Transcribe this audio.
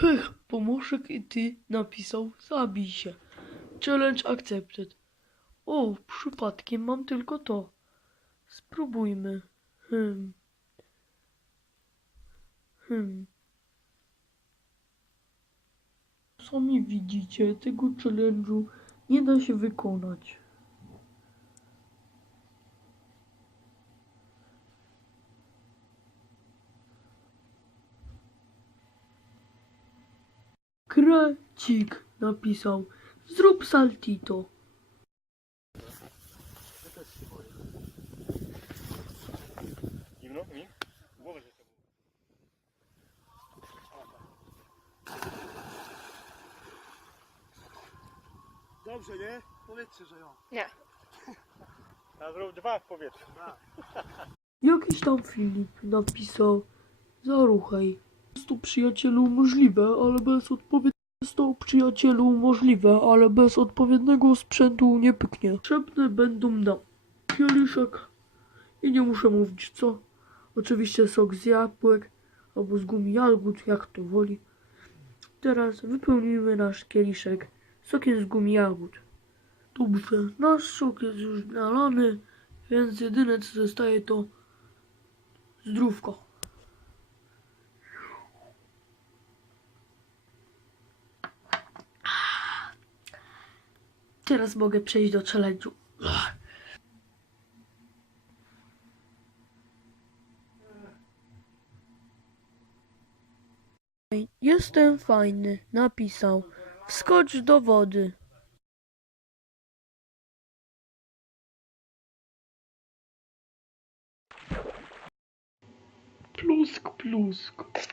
Hech, Pomoszek i ty napisał zabij się. Challenge accepted. O, przypadkiem mam tylko to. Spróbujmy. Hmm. Hmm. Sami widzicie, tego challenge'u nie da się wykonać. Kracik napisał. Zrób saltito. Zimno mi? Głowę się Dobrze, nie? Powiedzcie, że ja. A zrób dwa w powietrzu. Jakiś tam Filip napisał. Zaruchaj. Jest to przyjacielu możliwe, ale bez odpowiedniego. Jest to przyjacielu możliwe, ale bez odpowiedniego sprzętu nie pyknie. Potrzebne będą nam kieliszek i nie muszę mówić co. Oczywiście sok z jabłek albo z gumi jagód, jak to woli. Teraz wypełnimy nasz kieliszek sokiem z gumi jagód. Dobrze, nasz sok jest już nalany, więc jedyne co zostaje to zdrówko. Teraz mogę przejść do challenge'u. Jestem fajny, napisał. Wskocz do wody. Plusk, plusk.